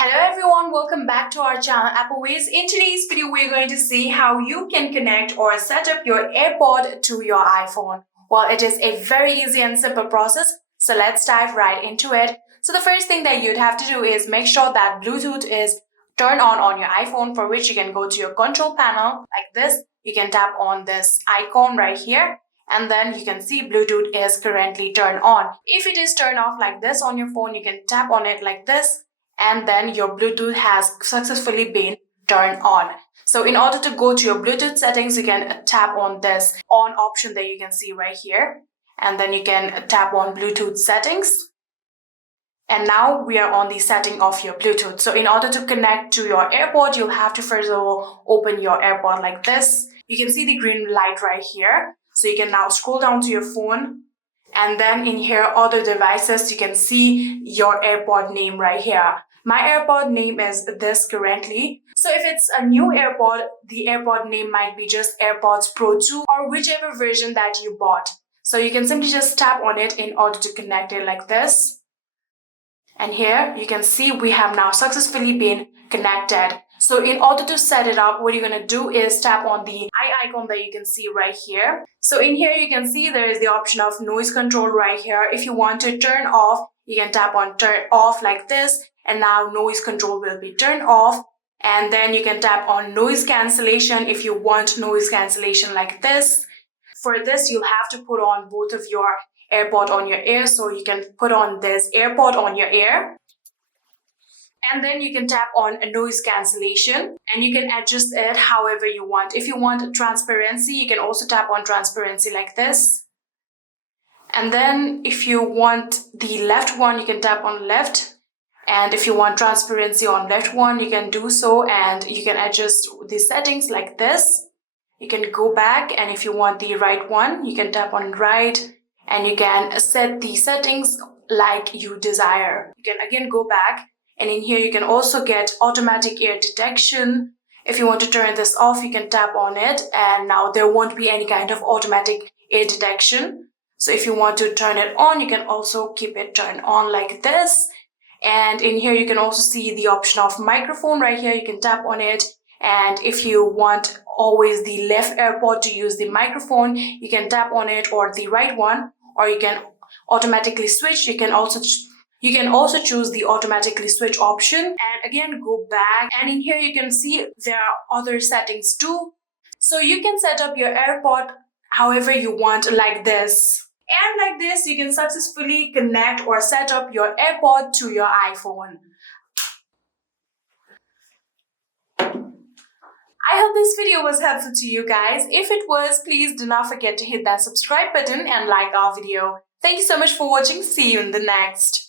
Hello everyone, welcome back to our channel Appleways. In today's video, we're going to see how you can connect or set up your AirPod to your iPhone. Well, it is a very easy and simple process, so let's dive right into it. So the first thing that you'd have to do is make sure that Bluetooth is turned on your iPhone, for which you can go to your control panel like this. You can tap on this icon right here, and then you can see Bluetooth is currently turned on. If it is turned off like this on your phone, you can tap on it like this, and then your Bluetooth has successfully been turned on. So in order to go to your Bluetooth settings, you can tap on this on option that you can see right here, and then you can tap on Bluetooth settings. And now we are on the setting of your Bluetooth. So in order to connect to your AirPod, you'll have to first of all open your AirPod like this. You can see the green light right here. So you can now scroll down to your phone, and then in here, other devices, you can see your AirPod name right here. My AirPod name is this currently. So if it's a new AirPod, the AirPod name might be just AirPods Pro 2 or whichever version that you bought. So you can simply just tap on it in order to connect it like this. And here you can see we have now successfully been connected. So in order to set it up, what you're going to do is tap on the eye icon that you can see right here. So in here you can see there is the option of noise control right here. If you want to turn off, you can tap on turn off like this, and now noise control will be turned off. And then you can tap on noise cancellation if you want noise cancellation like this. For this, you'll have to put on both of your AirPod on your ear. So you can put on this AirPod on your ear, and then you can tap on a noise cancellation, and you can adjust it however you want. If you want transparency, you can also tap on transparency like this. And then if you want the left one, you can tap on left. And if you want transparency on left one, you can do so, and you can adjust the settings like this. You can go back, and if you want the right one, you can tap on right, and you can set the settings like you desire. You can again go back, and in here you can also get automatic ear detection. If you want to turn this off, you can tap on it, and now there won't be any kind of automatic ear detection. So if you want to turn it on, you can also keep it turned on like this. And in here you can also see the option of microphone right here. You can tap on it, and if you want always the left AirPod to use the microphone, you can tap on it, or the right one, or you can automatically switch. You can also choose the automatically switch option, and again go back, and in here you can see there are other settings too. So you can set up your AirPod however you want like this. And like this, you can successfully connect or set up your AirPod to your iPhone. I hope this video was helpful to you guys. If it was, please do not forget to hit that subscribe button and like our video. Thank you so much for watching. See you in the next.